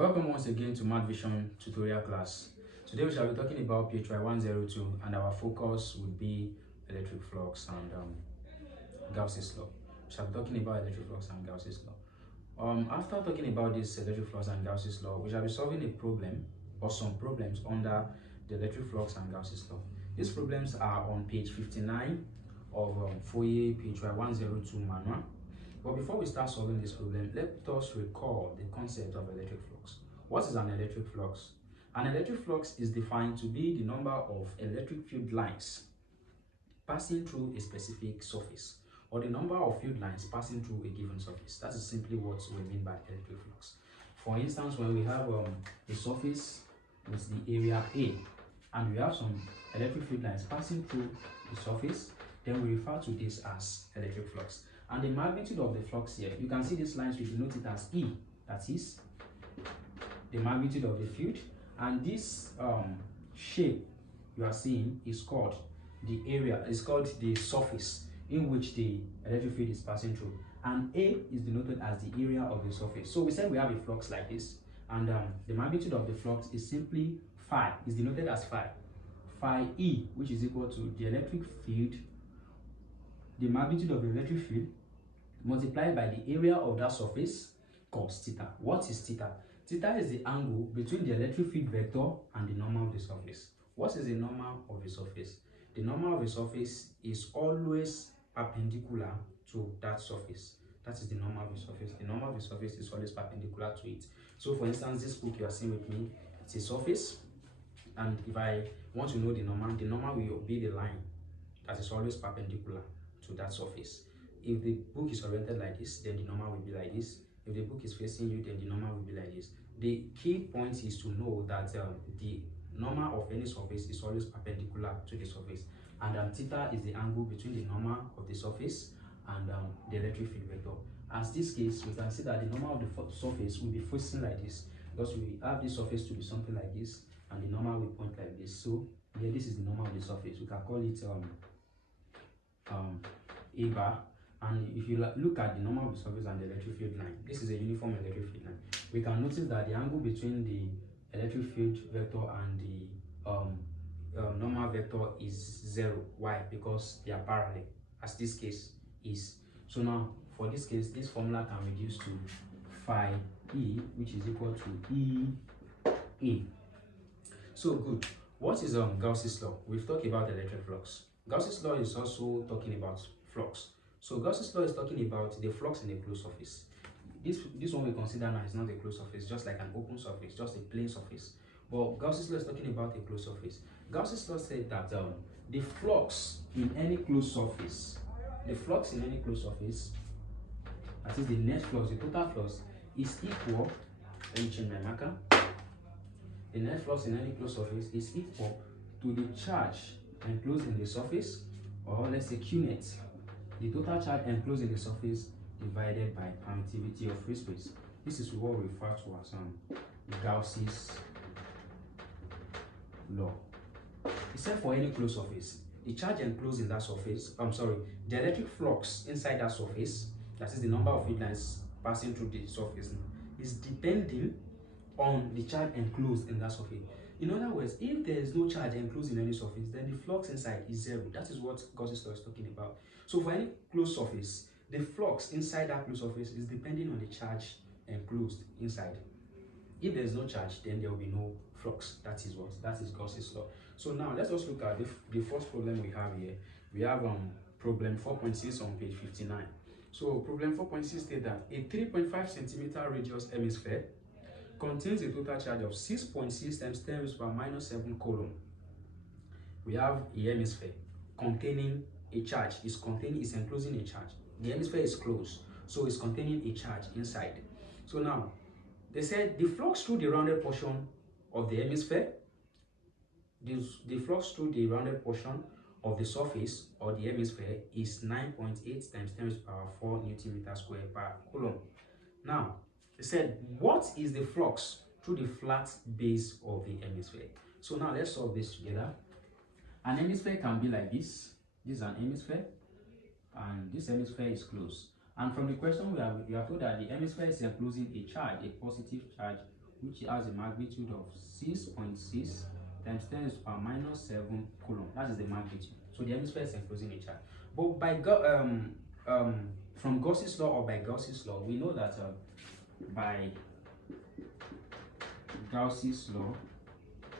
Welcome once again to Math Vision tutorial class. Today we shall be talking about PHY 102 and our focus would be electric flux and Gauss's law. We shall be talking about electric flux and Gauss's law. After talking about this electric flux and Gauss's law, we shall be solving a problem or some problems under the electric flux and Gauss's law. These problems are on page 59 of PHY 102 manual. But before we start solving this problem, let us recall the concept of electric flux. What is an electric flux? An electric flux is defined to be the number of electric field lines passing through a specific surface, or the number of field lines passing through a given surface. That is simply what we mean by electric flux. For instance, when we have a surface with the area A, and we have some electric field lines passing through the surface, then we refer to this as electric flux. And the magnitude of the flux here, you can see these lines, we denote it as E, that is the magnitude of the field. And this shape you are seeing is called the area, it's called the surface in which the electric field is passing through. And A is denoted as the area of the surface. So we said we have a flux like this, and the magnitude of the flux is simply phi, is denoted as phi E, which is equal to the electric field, the magnitude of the electric field multiplied by the area of that surface cos theta. What is theta? Theta is the angle between the electric field vector and the normal of the surface. What is the normal of the surface? The normal of the surface is always perpendicular to that surface. That is the normal of the surface. The normal of the surface is always perpendicular to it. So for instance, this book you are seeing with me, it's a surface, and if I want to know the normal will be the line that is always perpendicular to that surface. If the book is oriented like this, then the normal will be like this. If the book is facing you, then the normal will be like this. The key point is to know that the normal of any surface is always perpendicular to the surface, and theta is the angle between the normal of the surface and the electric field vector. As this case, we can see that the normal of the surface will be facing like this, because we have this surface to be something like this, and the normal will point like this. So here, this is the normal of the surface. We can call it A bar. And if you look at the normal of the surface and the electric field line, this is a uniform electric field line. We can notice that the angle between the electric field vector and the normal vector is 0. Why? Because they are parallel, as this case is. So now, for this case, this formula can reduce to phi E, which is equal to E A. So good. What is Gauss's law? We've talked about electric flux. Gauss's law is also talking about flux. So Gauss's law is talking about the flux in a closed surface. This one we consider now is not a closed surface, just like an open surface, just a plain surface. But Gauss's law is talking about a closed surface. Gauss's law said that the flux in any closed surface, that is the net flux, the total flux, is equal. Let me change my marker. The net flux in any closed surface is equal to the charge enclosed in the surface, or let's say Q net, the total charge enclosed in the surface divided by permittivity of free space. This is what we refer to as Gauss's law. Except for any closed surface, the charge enclosed in that surface, the electric flux inside that surface, that is the number of field lines passing through the surface, is depending on the charge enclosed in that surface. In other words, if there is no charge enclosed in any surface, then the flux inside is 0. That is what Gauss's law is talking about. So for any closed surface, the flux inside that closed surface is depending on the charge enclosed inside. If there is no charge, then there will be no flux. That is Gauss's law. So now let's just look at the first problem we have here. We have problem 4.6 on page 59. So problem 4.6 states that a 3.5 centimeter radius hemisphere contains a total charge of 6.6 times 10 raised to the power minus 7 coulomb. We have a hemisphere containing a charge, is enclosing a charge. The hemisphere is closed, so it's containing a charge inside. So now, they said the flux through the rounded portion of the hemisphere, the flux through the rounded portion of the surface or the hemisphere is 9.8 times 10 raised to the power 4 Newton meter square per coulomb. Now, they said, what is the flux through the flat base of the hemisphere? So now let's solve this together. An hemisphere can be like this. This is an hemisphere, and this hemisphere is closed. And from the question we have told that the hemisphere is enclosing a charge, a positive charge which has a magnitude of 6.6 times 10 to the power minus 7 coulomb. That is the magnitude. So the hemisphere is enclosing a charge. But by from Gauss's law or by Gauss's law, we know that by Gauss's law,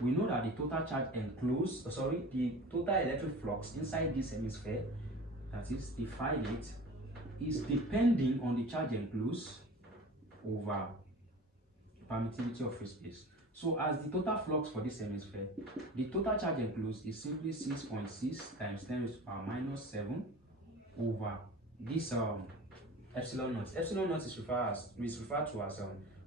we know that the total charge enclosed, the total electric flux inside this hemisphere, that is the phi net, is depending on the charge enclosed over permittivity of free space. So as the total flux for this hemisphere, the total charge enclosed is simply 6.6 times 10 to the power minus 7 over this epsilon naught. Epsilon naught is referred to as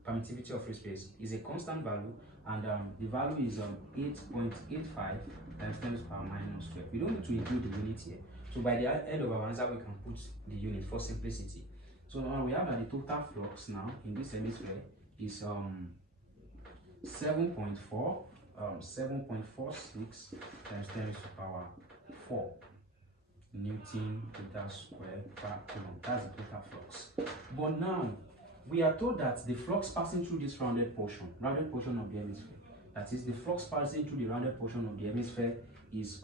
permittivity of free space. Is a constant value, and the value is 8.85 times 10 to the power minus 12. We don't need to include the unit here. So by the end of our answer, we can put the unit for simplicity. So now we have that the total flux now in this hemisphere is 7.46 times 10 to the power 4 Newton meter square per coulomb. That's the total flux. But now we are told that the flux passing through this rounded portion of the hemisphere, that is the flux passing through the rounded portion of the hemisphere, is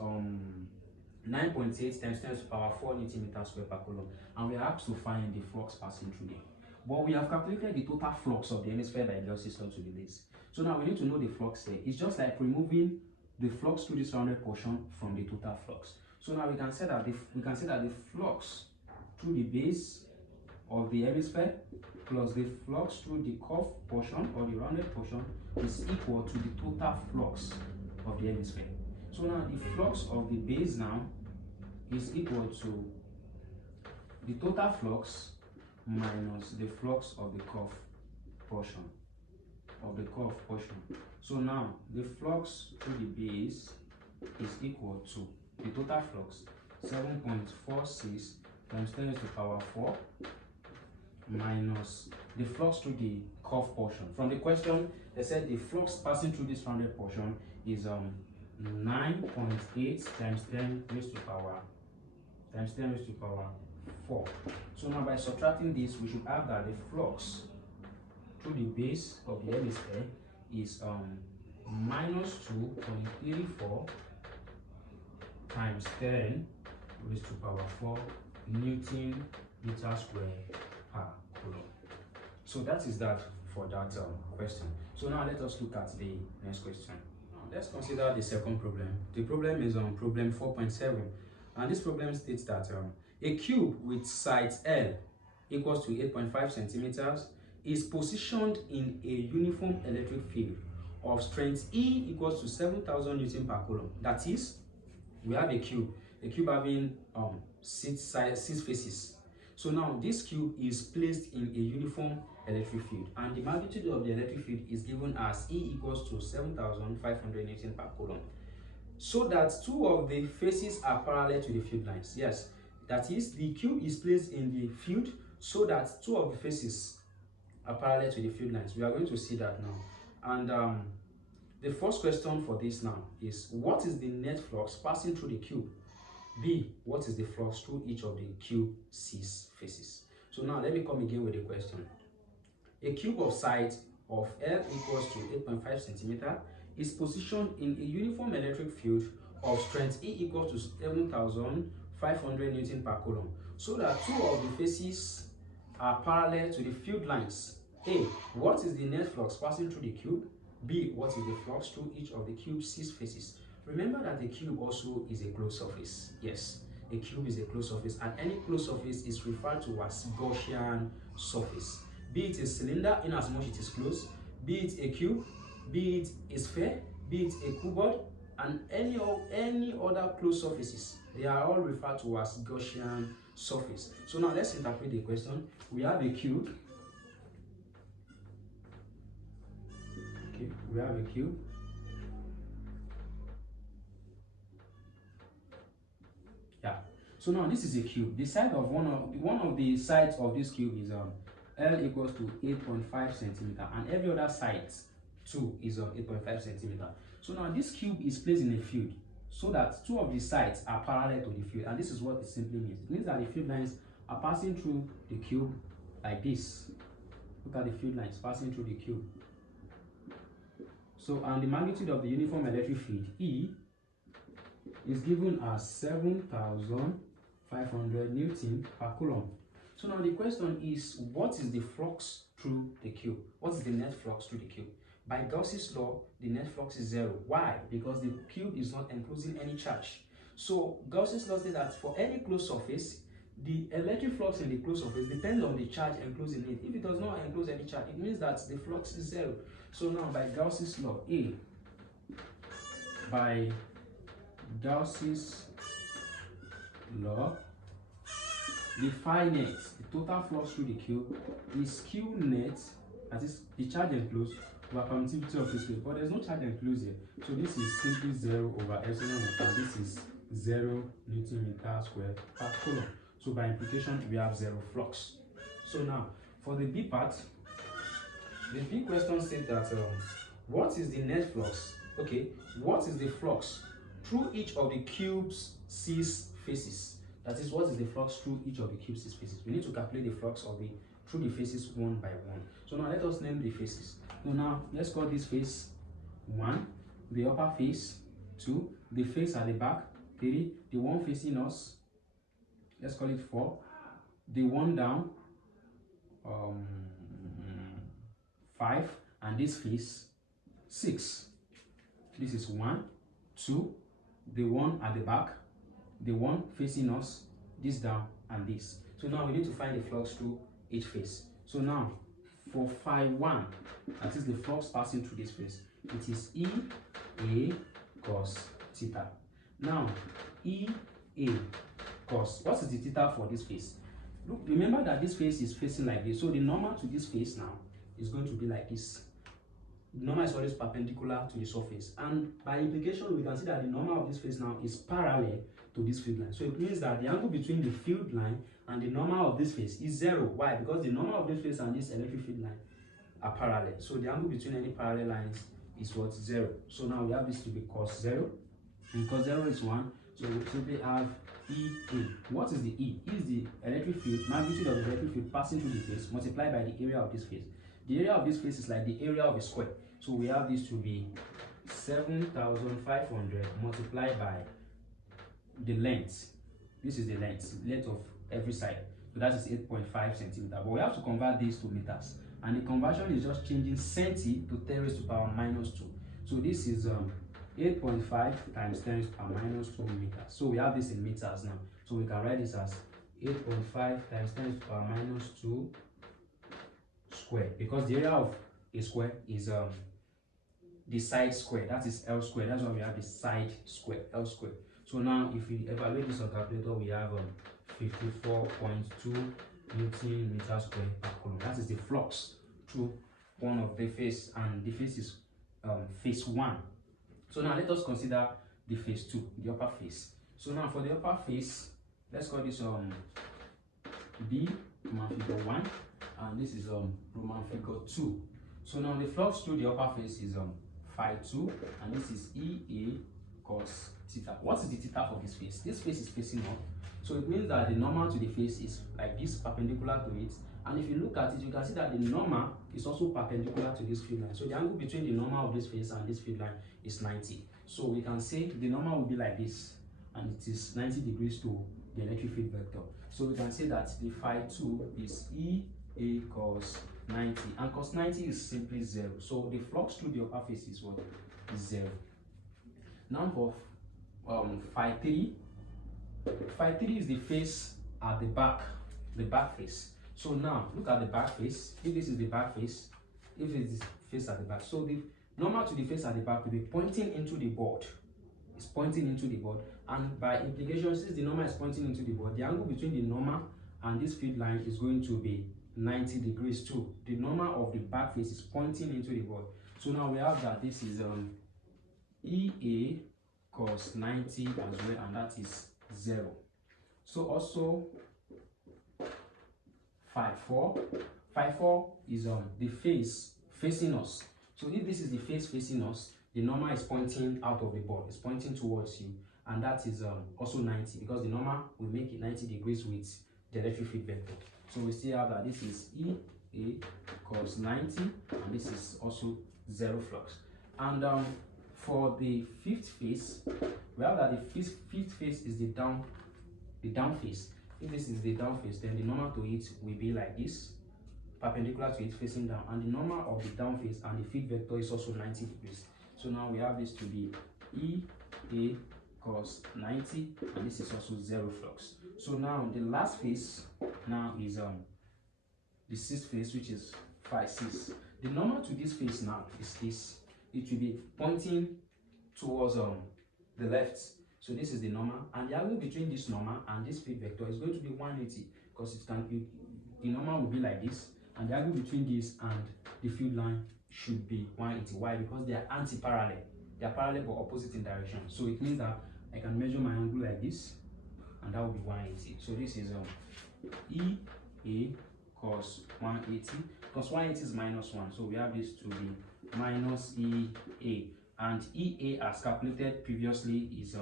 9.8 times 10 to the power 4 Newton meter square per coulomb, and we are asked to find the flux passing through there. But we have calculated the total flux of the hemisphere by Gauss's law to the base. So now we need to know the flux here. It's just like removing the flux through this rounded portion from the total flux. So now we can say that the flux through the base of the hemisphere plus the flux through the curved portion or the rounded portion is equal to the total flux of the hemisphere. So now the flux of the base now is equal to the total flux minus the flux of the curved portion. So now the flux through the base is equal to the total flux 7.46 times 10 to the power 4 minus the flux through the curved portion. From the question, they said the flux passing through this rounded portion is 9.8 times 10 raised to the power 4. So now by subtracting this, we should have that the flux through the base of the hemisphere is minus 2.34 times 10 raised to the power 4 Newton meter square per coulomb. So that is that for that question. So now let us look at the next question. Now let's consider the second problem. The problem is on problem 4.7, and this problem states that a cube with sides L equals to 8.5 centimeters is positioned in a uniform electric field of strength E equals to 7,000 Newton per coulomb. That is, we have a cube having 6 faces. So now this cube is placed in a uniform electric field, and the magnitude of the electric field is given as E equals to 7,500 Newton per coulomb. So that 2 of the faces are parallel to the field lines. Yes, that is, the cube is placed in the field so that 2 of the faces are parallel to the field lines. We are going to see that now. And the first question for this now is, what is the net flux passing through the cube? B, what is the flux through each of the cube 6 faces? So now let me come again with the question. A cube of side of L equals to 8.5 centimeter is positioned in a uniform electric field of strength E equals to 7,500 Newton per coulomb, so that 2 of the faces are parallel to the field lines. A, what is the net flux passing through the cube? B, what is the flux through each of the cube's 6 faces? Remember that the cube also is a closed surface. Yes, a cube is a closed surface, and any closed surface is referred to as Gaussian surface. Be it a cylinder, in as much it is closed, be it a cube, be it a sphere, be it a cuboid, and any other closed surfaces, they are all referred to as Gaussian surface. So now let's interpret the question. We have a cube. Okay, we have a cube. Yeah. So now this is a cube. The side of one of the sides of this cube is L equals to 8.5 centimeter, and every other side too is 8.5 centimeter. So now this cube is placed in a field so that 2 of the sides are parallel to the field, and this is what it simply means. It means that the field lines are passing through the cube like this. Look at the field lines passing through the cube. So, and the magnitude of the uniform electric field, E, is given as 7,500 Newton per coulomb. So now the question is, what is the flux through the cube? What is the net flux through the cube? By Gauss's law, the net flux is 0. Why? Because the cube is not enclosing any charge. So Gauss's law says that for any closed surface, the electric flux in the closed surface depends on the charge enclosing it. If it does not enclose any charge, it means that the flux is 0. So now by Gauss's law, by Gauss's law, the phi net, the total flux through the cube, is Q net, that is the charge enclosed, over permittivity of the space. But there's no charge enclosed here. So this is simply 0 over epsilon, and this is 0 Newton meter squared per coulomb. So by implication, we have 0 flux. So now, for the B part, the B question said that what is the net flux? Okay, what is the flux through each of the cube's 6 faces? That is, what is the flux through each of the cube's 6 faces? We need to calculate the flux of the through the faces one by one. So now let us name the faces. So now let's call this face 1, the upper face 2, the face at the back 3, the one facing us, let's call it 4, the one down 5, and this face 6. This is 1, 2, the one at the back, the one facing us, this down, and this. So now we need to find the flux through each face. So now for phi 1, that is the flux passing through this face, it is E A cos theta. Now E A cos, what is the theta for this face? Look, remember that this face is facing like this, so the normal to this face now is going to be like this. The normal is always perpendicular to the surface, and by implication we can see that the normal of this face now is parallel to this field line. So it means that the angle between the field line and the normal of this face is 0. Why? Because the normal of this face and this electric field line are parallel. So the angle between any parallel lines is what? 0. So now we have this to be cos 0, and cos 0 is 1. So we simply have EA. What is the E? E is the electric field, magnitude of the electric field passing through the face multiplied by the area of this face. The area of this face is like the area of a square. So we have this to be 7,500 multiplied by the length. This is the length of every side. So that is 8.5 centimeters. But we have to convert this to meters. And the conversion is just changing centi to 10 raised to the power minus 2. So this is 8.5 times 10 raised to the power minus 2 meters. So we have this in meters now. So we can write this as 8.5 times 10 raised to the power minus 2 square, because the area of a square is the side square, that is L square. That's why we have the side square, L square. So now if we evaluate this on calculator, we have 54.2 Newton meter square per coulomb. That is the flux through one of the face, and the face is face 1. So now let us consider the face 2, the upper face. So now for the upper face, let's call this B, Roman figure 1, and this is Roman figure 2. So now the flux through the upper face is phi 2, and this is EA cos theta. What is the theta for this face? This face is facing up, so it means that the normal to the face is like this, perpendicular to it. And if you look at it, you can see that the normal is also perpendicular to this field line. So the angle between the normal of this face and this field line is 90. So we can say the normal will be like this, and it is 90 degrees to the electric field vector. So we can say that the phi 2 is EA cos 90, and cos 90 is simply 0. So the flux through the upper face is what? Is 0. Now for phi 3. Phi 3 is the face at the back face. So now look at the back face. If this is the back face, if it is face at the back, so the normal to the face at the back will be pointing into the board. It's pointing into the board, and by implication, since the normal is pointing into the board, the angle between the normal and this field line is going to be 90 degrees too. The normal of the back face is pointing into the board. So now we have that this is EA cos 90 as well, and that is 0. So also phi 4. Phi 4 is the face facing us. So if this is the face facing us, the normal is pointing out of the board, it's pointing towards you, and that is also 90, because the normal will make it 90 degrees with the electric field vector. So we still have that this is EA cos 90, and this is also 0 flux. And for the fifth phase, we have that the fifth phase is the down phase. If this is the down phase, then the normal to it will be like this, perpendicular to it, facing down, and the normal of the down phase and the feed vector is also 90 degrees. So now we have this to be EA cos 90, and this is also zero flux. So now the last phase now is the sixth phase, which is phi 6. The normal to this phase now is this. It will be pointing towards the left. So this is the normal, and the angle between this normal and this feed vector is going to be 180, because it can be, the normal will be like this, and the angle between this and the field line should be 180. Why? Because they are anti-parallel. They are parallel but opposite in direction. So it means that I can measure my angle like this, and that will be 180. So this is EA cos 180, because 180 is minus 1. So we have this to be minus EA, and EA as calculated previously is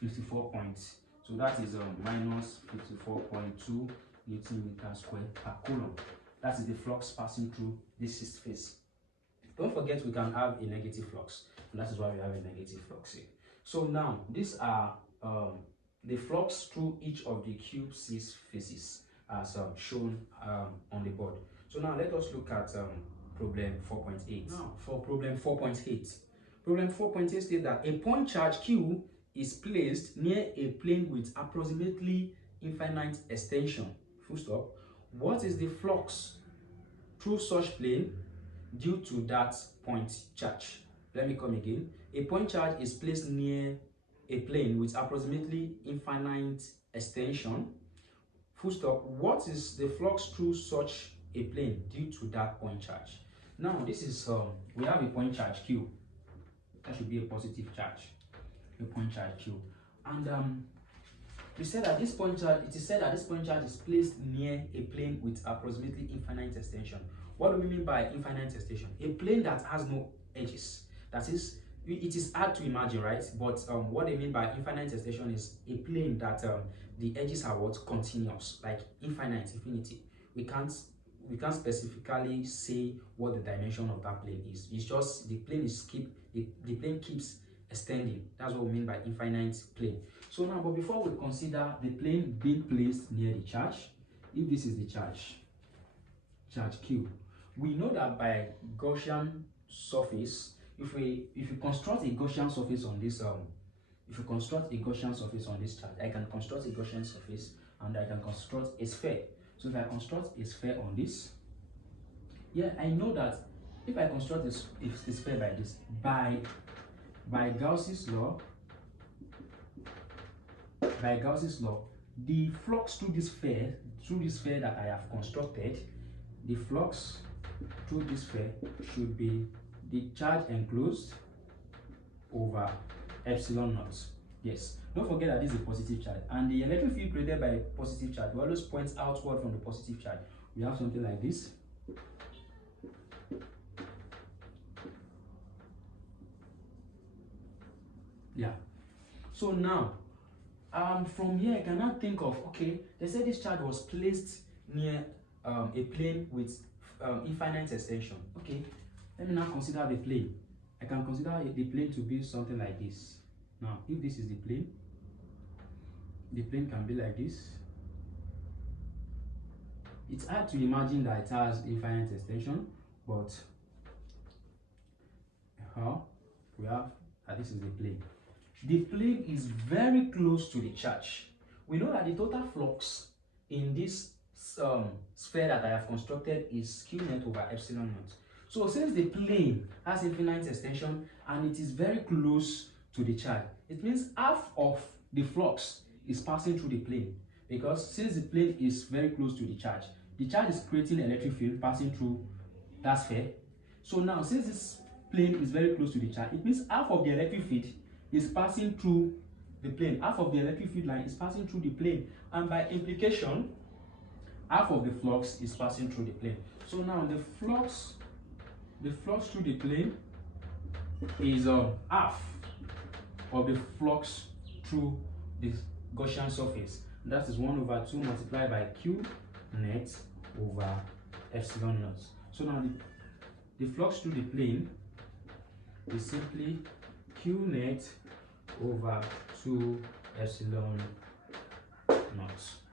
54 points. So that is minus 54.2 Newton meter square per coulomb. That is the flux passing through this sixth phase. Don't forget we can have a negative flux, and that is why we have a negative flux here. So now these are the flux through each of the cube 6 phases as shown on the board. So now let us look at problem 4.8. Now for problem 4.8. Problem 4.8 states that a point charge Q is placed near a plane with approximately infinite extension. Full stop. What is the flux through such plane due to that point charge? Let me come again. A point charge is placed near a plane with approximately infinite extension. Full stop. What is the flux through such a plane due to that point charge? Now this is we have a point charge Q. That should be a positive charge. A point charge Q. And we said that this point charge, it is said that this point charge is placed near a plane with approximately infinite extension. What do we mean by infinite extension? A plane that has no edges. That is, it is hard to imagine, right? But what they mean by infinite extension is a plane that the edges are what? Continuous, like infinite, infinity. We can't specifically say what the dimension of that plane is. It's just the plane keeps extending. That's what we mean by infinite plane. So now, but before we consider the plane being placed near the charge, if this is the charge Q, we know that by Gaussian surface, if you construct a Gaussian surface on this charge, I can construct a Gaussian surface and I can construct a sphere. So if I construct a sphere on this, yeah, I know that if I construct a sphere by this, by Gauss's law, the flux through this sphere that I have constructed, the flux through this sphere should be the charge enclosed over epsilon naught. Yes, don't forget that this is a positive charge, and the electric field created by a positive charge always points outward from the positive charge. We have something like this. Yeah. So now, from here I cannot think of, okay, they said this charge was placed near a plane with infinite extension. Okay, let me now consider the plane. I can consider the plane to be something like this. Now, if this is the plane can be like this. It's hard to imagine that it has infinite extension, but we have that this is the plane. The plane is very close to the charge. We know that the total flux in this sphere that I have constructed is Q net over epsilon naught. So since the plane has infinite extension and it is very close to the charge, it means half of the flux is passing through the plane, because since the plane is very close to the charge is creating electric field passing through that sphere. So now, since this plane is very close to the charge, it means half of the electric field is passing through the plane. Half of the electric field line is passing through the plane, and by implication, half of the flux is passing through the plane. So now the flux through the plane is half of the flux through the Gaussian surface. That is 1/2 multiplied by Q net over epsilon naught. So now the flux through the plane is simply Q net over 2 epsilon naught.